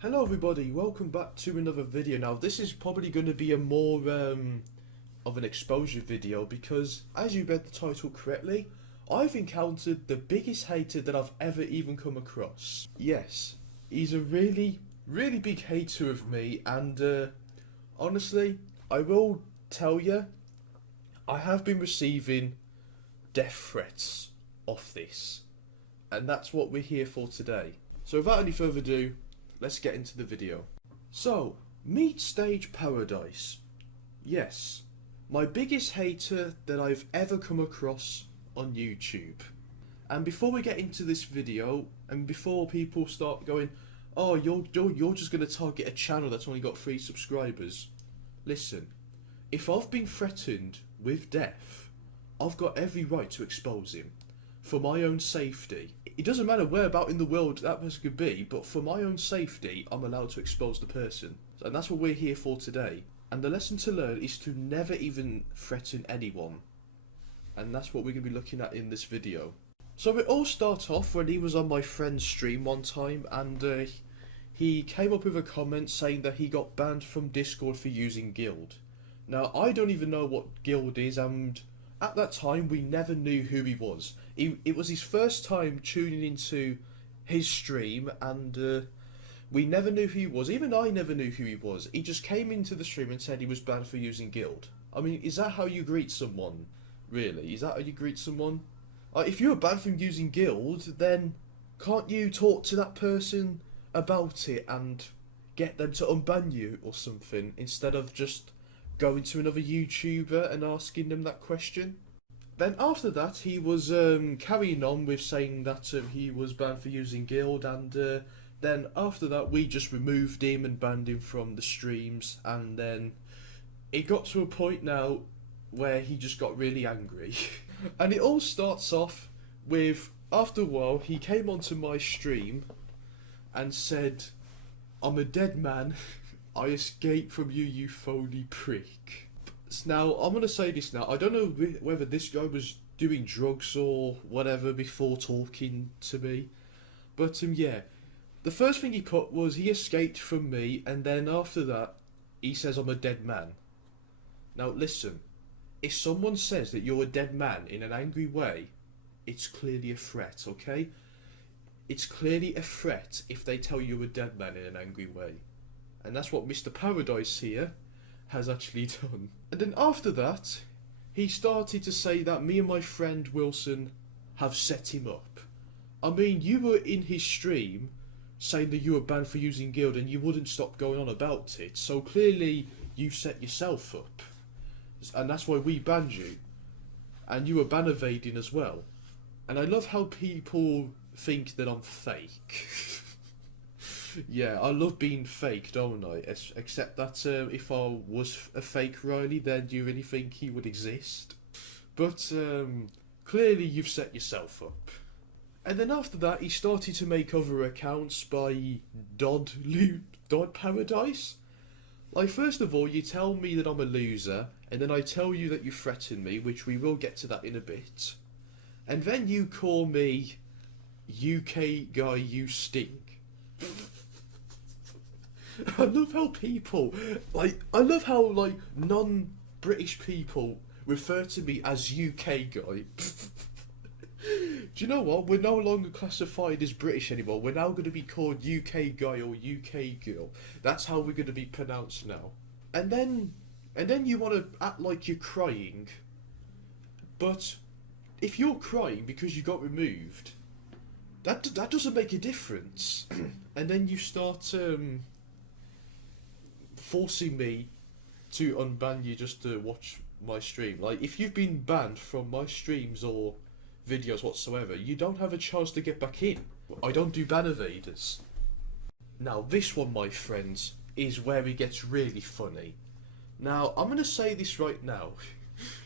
Hello everybody, welcome back to another video. Now this is probably going to be a more of an exposure video because as you read the title correctly, I've encountered the biggest hater that I've ever even come across. Yes, he's a really big hater of me, and honestly, I will tell you, I have been receiving death threats off this, and that's what we're here for today. So without any further ado, let's get into the video. So, meet Stage Paradise. Yes, my biggest hater that I've ever come across on YouTube. And before we get into this video, and before people start going, oh, you're just going to target a channel that's only got 3 subscribers. Listen, if I've been threatened with death, I've got every right to expose him. For my own safety. It doesn't matter where about in the world that person could be, but for my own safety, I'm allowed to expose the person. And that's what we're here for today. And the lesson to learn is to never even threaten anyone. And that's what we're going to be looking at in this video. So it all started off when he was on my friend's stream one time, and he came up with a comment saying that he got banned from Discord for using Guild. Now, I don't even know what Guild is, and at that time, we never knew who he was. It was his first time tuning into his stream, and we never knew who he was. Even I never knew who he was. He just came into the stream and said he was banned for using Guild. I mean, is that how you greet someone? Really? Is that how you greet someone? If you're banned from using Guild, then can't you talk to that person about it and get them to unban you or something, instead of just going to another YouTuber and asking them that question? Then after that, he was carrying on with saying that he was banned for using Guild, and then after that we just removed him and banned him from the streams, and then it got to a point now where he just got really angry. And it all starts off with, after a while, he came onto my stream and said, "I'm a dead man. I escaped from you, you phony prick." Now, I'm going to say this now. I don't know whether this guy was doing drugs or whatever before talking to me. But, yeah. The first thing he put was he escaped from me, and then after that, he says I'm a dead man. Now, listen. If someone says that you're a dead man in an angry way, it's clearly a threat, okay? It's clearly a threat if they tell you you're a dead man in an angry way. And that's what Mr. Paradise here has actually done. And then after that, he started to say that me and my friend Wilson have set him up. I mean, you were in his stream saying that you were banned for using Guild and you wouldn't stop going on about it, so clearly you set yourself up. And that's why we banned you. And you were ban evading as well. And I love how people think that I'm fake. Yeah, I love being fake, don't I? Except that if I was a fake Riley, then do you really think he would exist? But clearly you've set yourself up. And then after that, he started to make other accounts by Dodd Paradise. Like, first of all, you tell me that I'm a loser, and then I tell you that you threaten me, which we will get to that in a bit. And then you call me UK guy, you stink. I love how people, I love how, non-British people refer to me as UK guy. Do you know what? We're no longer classified as British anymore. We're now going to be called UK guy or UK girl. That's how we're going to be pronounced now. And then you want to act like you're crying. But if you're crying because you got removed, that doesn't make a difference. And then you start forcing me to unban you just to watch my stream. Like, if you've been banned from my streams or videos whatsoever, you don't have a chance to get back in. I don't do ban evaders. Now this one, my friends, is where it gets really funny. Now, I'm going to say this right now.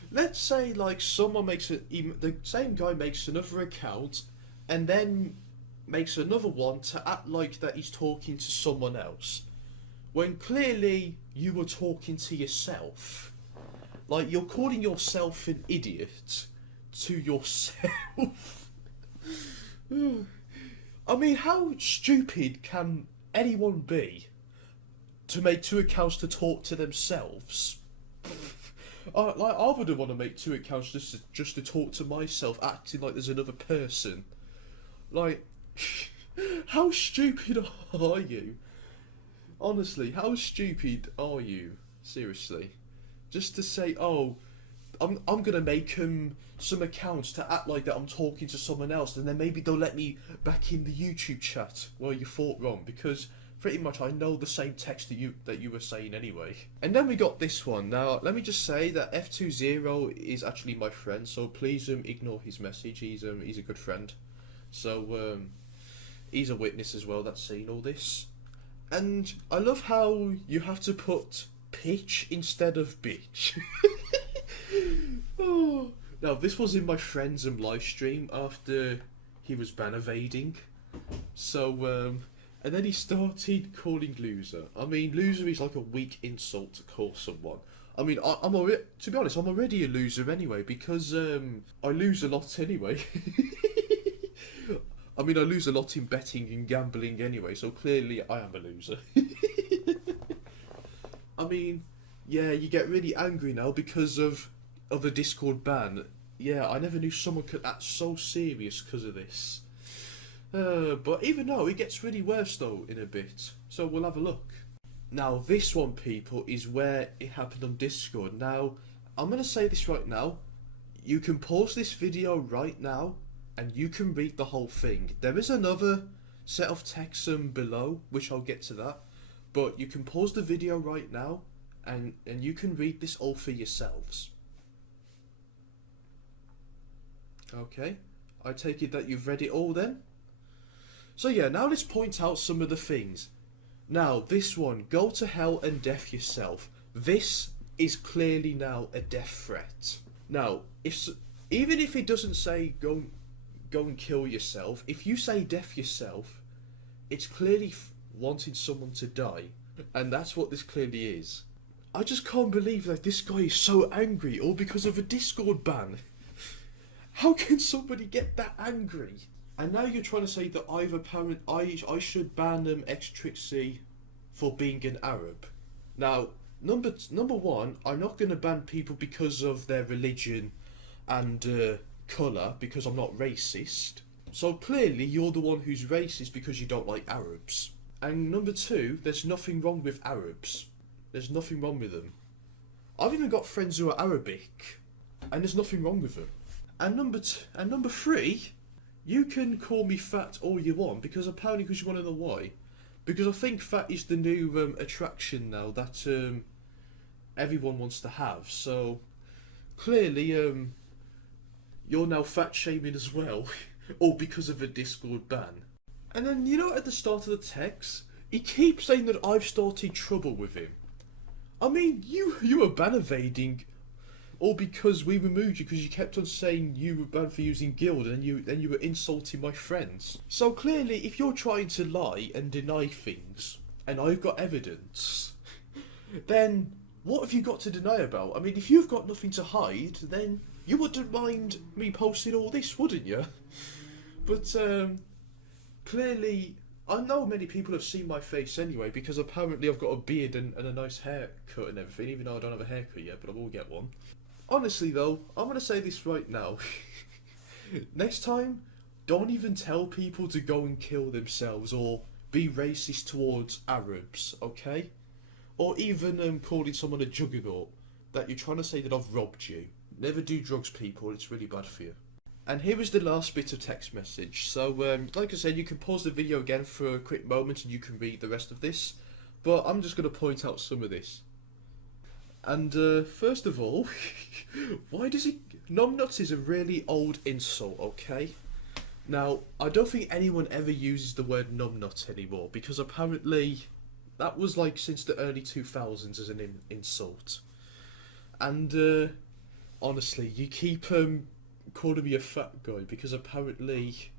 Let's say, like, someone the same guy makes another account and then makes another one to act like that he's talking to someone else, when clearly you were talking to yourself. Like, you're calling yourself an idiot to yourself. I mean, how stupid can anyone be to make two accounts to talk to themselves? I wouldn't want to make two accounts just to talk to myself, acting like there's another person. Like, how stupid are you? Honestly, how stupid are you? Seriously, just to say, oh, I'm gonna make some accounts to act like that I'm talking to someone else, and then maybe they'll let me back in the YouTube chat. Well, you thought wrong, because pretty much I know the same text that you were saying anyway. And then we got this one. Now, let me just say that F20 is actually my friend, so please ignore his message. He's a good friend, so he's a witness as well that's seen all this. And I love how you have to put pitch instead of bitch. Oh. Now, this was in my friend's live stream after he was ban evading. So, and then he started calling loser. I mean, loser is like a weak insult to call someone. I mean, to be honest, I'm already a loser anyway, because I lose a lot anyway. I mean, I lose a lot in betting and gambling anyway, so clearly I am a loser. I mean, yeah, you get really angry now because of the Discord ban. Yeah, I never knew someone could act so serious because of this. But even though it gets really worse though in a bit, so we'll have a look. Now, this one, people, is where it happened on Discord. Now, I'm going to say this right now. You can pause this video right now, and you can read the whole thing. There is another set of text below, which I'll get to that. But you can pause the video right now, and you can read this all for yourselves. Okay, I take it that you've read it all then? So yeah, now let's point out some of the things. Now, this one, go to hell and death yourself. This is clearly now a death threat. Now, even if it doesn't say go and kill yourself, if you say death yourself, it's clearly wanting someone to die. And that's what this clearly is. I just can't believe that this guy is so angry, all because of a Discord ban. How can somebody get that angry? And now you're trying to say that I should ban X-Trixie for being an Arab. Now, number one, I'm not going to ban people because of their religion and colour, because I'm not racist. So clearly you're the one who's racist because you don't like Arabs. And number two, there's nothing wrong with Arabs. There's nothing wrong with them. I've even got friends who are Arabic, and there's nothing wrong with them. And number three, you can call me fat all you want, because apparently, because you want to know why. Because I think fat is the new attraction now that everyone wants to have. So clearly, you're now fat shaming as well, all because of a Discord ban. And then, you know, at the start of the text, he keeps saying that I've started trouble with him. I mean, you were ban evading, all because we removed you because you kept on saying you were banned for using guild, and you were insulting my friends. So clearly, if you're trying to lie and deny things, and I've got evidence, then what have you got to deny about? I mean, if you've got nothing to hide, then you wouldn't mind me posting all this, wouldn't you? But clearly, I know many people have seen my face anyway, because apparently I've got a beard and a nice haircut and everything, even though I don't have a haircut yet, but I will get one. Honestly though, I'm going to say this right now. Next time, don't even tell people to go and kill themselves or be racist towards Arabs, okay? Or even calling someone a juggernaut, that you're trying to say that I've robbed you. Never do drugs, people, it's really bad for you. And here is the last bit of text message. So, like I said, you can pause the video again for a quick moment and you can read the rest of this. But I'm just going to point out some of this. And first of all, why does he... Numbnuts is a really old insult, okay? Now, I don't think anyone ever uses the word numbnut anymore, because apparently that was like since the early 2000s as an insult. And honestly, you keep calling me a fat guy because apparently...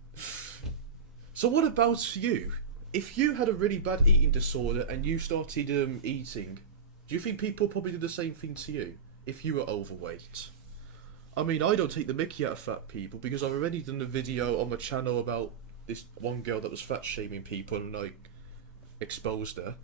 So what about you? If you had a really bad eating disorder and you started eating, do you think people probably do the same thing to you if you were overweight? I mean, I don't take the mickey out of fat people because I've already done a video on my channel about this one girl that was fat shaming people, and like, exposed her.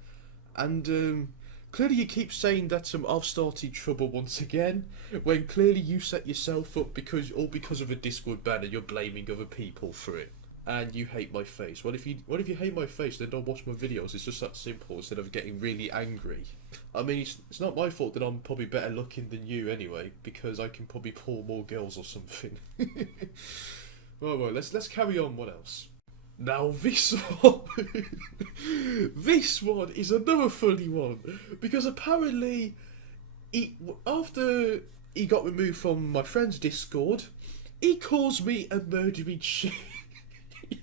And clearly you keep saying that I've started trouble once again, when clearly you set yourself up because of a Discord ban and you're blaming other people for it. And you hate my face. Well, if you hate my face, then don't watch my videos. It's just that simple. Instead of getting really angry. I mean, it's not my fault that I'm probably better looking than you anyway, because I can probably pull more girls or something. Well, let's carry on. What else? Now this one, this one is another funny one, because apparently, after he got removed from my friend's Discord, he calls me a murdering shit. He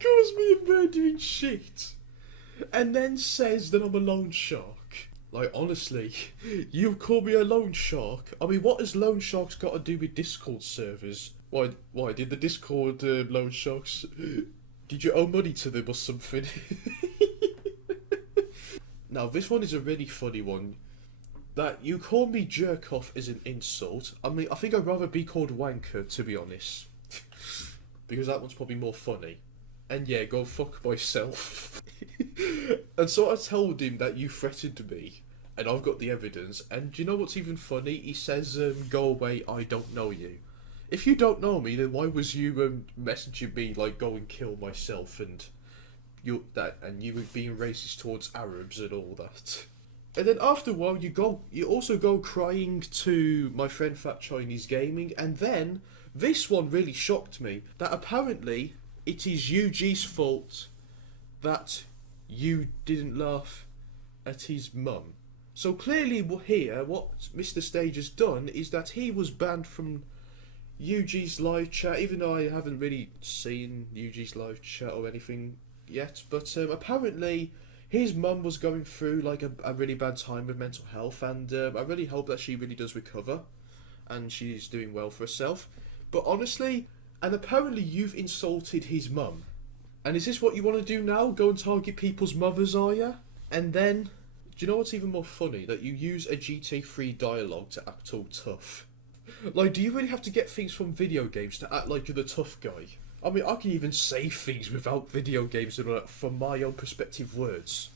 calls me a murdering shit, and then says that I'm a loan shark. Like, honestly, you call me a loan shark? I mean, what has loan sharks got to do with Discord servers? Why did the Discord loan sharks, did you owe money to them or something? Now, this one is a really funny one. That you call me jerk off is an insult. I mean, I think I'd rather be called wanker, to be honest. Because that one's probably more funny. And yeah, go fuck myself. And so I told him that you threatened me, and I've got the evidence. And do you know what's even funny? He says, go away, I don't know you. If you don't know me, then why was you messaging me like go and kill myself and you were being racist towards Arabs and all that? And then after a while, you also go crying to my friend Fat Chinese Gaming, and then this one really shocked me, that apparently it is UG's fault that you didn't laugh at his mum. So clearly here, what Mr. Stage has done is that he was banned from UG's live chat, even though I haven't really seen UG's live chat or anything yet, but apparently his mum was going through like a really bad time with mental health, and I really hope that she really does recover and she's doing well for herself. But honestly, and apparently you've insulted his mum. And is this what you want to do now? Go and target people's mothers, are you? And then, do you know what's even more funny? That you use a GT3 dialogue to act all tough. Like, do you really have to get things from video games to act like you're the tough guy? I mean, I can even say things without video games from my own perspective words.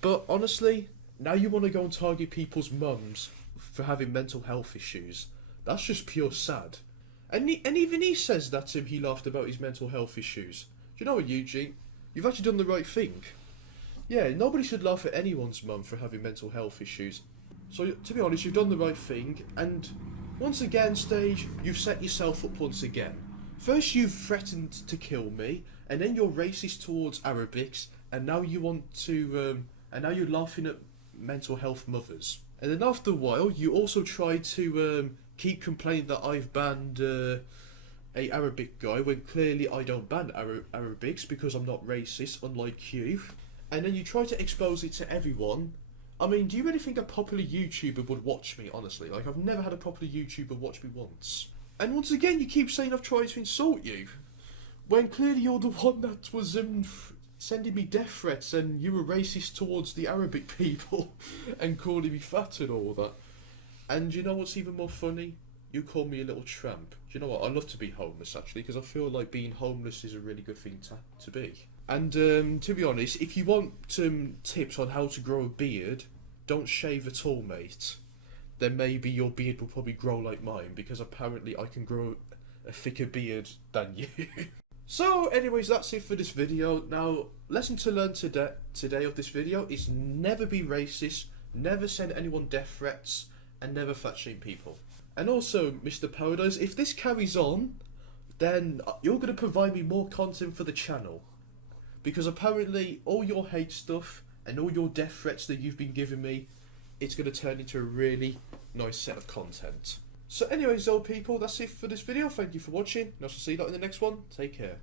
But honestly, now you want to go and target people's mums for having mental health issues. That's just pure sad. And even he says that he laughed about his mental health issues. Do you know what, Eugene? You've actually done the right thing. Yeah, nobody should laugh at anyone's mum for having mental health issues. So, to be honest, you've done the right thing, and once again, Stage, you've set yourself up once again. First you've threatened to kill me, and then you're racist towards Arabics, and now you want to, and now you're laughing at mental health mothers. And then after a while, you also tried to keep complaining that I've banned a Arabic guy, when clearly I don't ban Arabics because I'm not racist, unlike you. And then you try to expose it to everyone. I mean, do you really think a popular YouTuber would watch me, honestly? Like, I've never had a popular YouTuber watch me once. And once again, you keep saying I've tried to insult you, when clearly you're the one that was sending me death threats, and you were racist towards the Arabic people and calling me fat and all that. And you know what's even more funny? You call me a little tramp. Do you know what? I love to be homeless, actually, because I feel like being homeless is a really good thing to be. And to be honest, if you want tips on how to grow a beard, don't shave at all, mate. Then maybe your beard will probably grow like mine, because apparently I can grow a thicker beard than you. So anyways, that's it for this video. Now, lesson to learn today of this video is never be racist, never send anyone death threats, and never fat shame people. And also, Mr. Paradise, if this carries on, then you're going to provide me more content for the channel. Because apparently all your hate stuff and all your death threats that you've been giving me, it's going to turn into a really nice set of content. So anyways, old people, that's it for this video. Thank you for watching, and I shall see you in the next one. Take care.